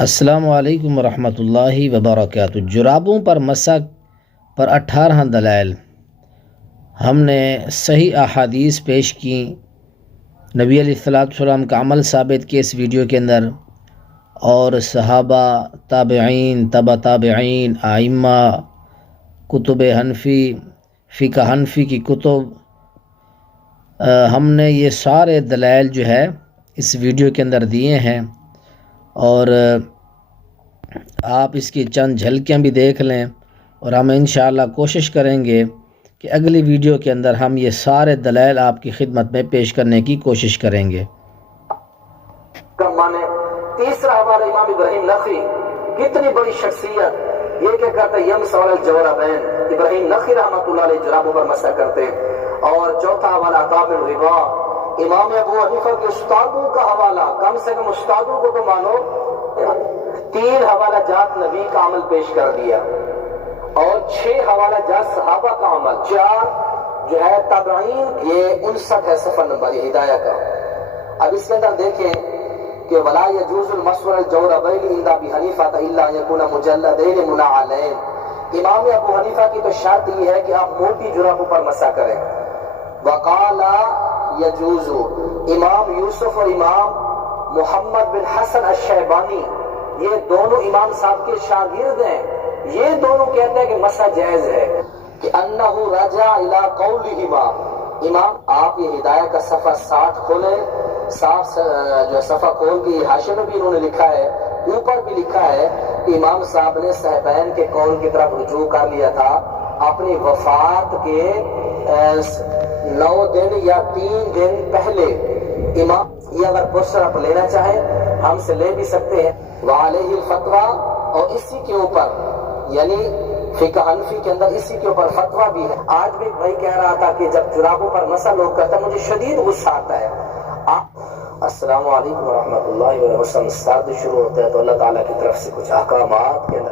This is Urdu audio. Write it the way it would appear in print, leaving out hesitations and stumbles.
السلام علیکم ورحمۃ اللہ وبرکاتہ۔ جرابوں پر مسح پر 18 دلائل ہم نے صحیح احادیث پیش کی، نبی علیہ السلام کا عمل ثابت کیا اس ویڈیو کے اندر، اور صحابہ، تابعین، تبع تابعین، ائمہ، کتب حنفی، فقہ حنفی کی کتب، ہم نے یہ سارے دلائل جو ہے اس ویڈیو کے اندر دیے ہیں، اور آپ اس کی چند جھلکیاں بھی دیکھ لیں، اور ہم انشاءاللہ کوشش کریں گے کہ اگلی ویڈیو کے اندر ہم یہ سارے دلائل آپ کی خدمت میں پیش کرنے کی کوشش کریں گے۔ تیسرا ہمارا امام ابراہیم نخعی، کتنی بڑی شخصیت، یہ کیا کرتا ہے، یمسح علی الجوربین، ابراہیم نخعی رحمۃ اللہ علیہ جرابوں پر مسح کرتے ہیں۔ اور چوتھا حوالہ عطاء بن رباح، امام ابو حنیفہ کے استادوں کا حوالہ، کم سے کم استادوں کو تو مانو۔ 3 حوالہ جات نبی کا عمل پیش کر دیا، اور 6 حوالہ جات صحابہ کا عمل، 4 جو ہے تابعین، یہ 59 ہے صفحہ نمبر یہ ہدایہ کا۔ اب اس کے اندر دیکھیں کہ ولا يجوز المسح على الجوربين عند ابي حنيفه الا ان يكون مجلدين منعلين، امام ابو حنیفہ کی تو شرط یہ ہے کہ آپ موٹی جرابوں پر مسح کریں۔ وقال يجوز، امام یوسف اور امام محمد بن حسن الشیبانی، یہ دونوں امام صاحب کے شاگرد ہیں، یہ دونوں کہتے ہیں کہ مسح جائز ہے، کہ انہ رجع الى قولہما۔ امام آپ یہ ہدایہ کا صفحہ 60 کھولیں، صاف جو صفحہ کھول کے حاشیے میں بھی انہوں نے لکھا ہے، اوپر بھی لکھا ہے کہ امام صاحب نے صحیحین کے قول کی طرف رجوع کر لیا تھا اپنی وفات کے 9 دن یا 3 دن پہلے۔ امام یہ اگر پوسٹر آپ لینا چاہیں ہم سے لے بھی سکتے ہیں۔ وعلیہ الفتویٰ، اور اسی کے اوپر یعنی فقہ حنفی کے اندر اسی کے اوپر فتویٰ بھی ہے۔ آج بھی بھائی کہہ رہا تھا کہ جب جرابوں پر مسح لوگ کرتے ہیں مجھے شدید غصہ آتا ہے۔ السلام علیکم ورحمۃ اللہ وبرکاتہ۔ سرد شروع ہوتا ہے تو اللہ تعالیٰ کی طرف سے کچھ احکامات کے اندر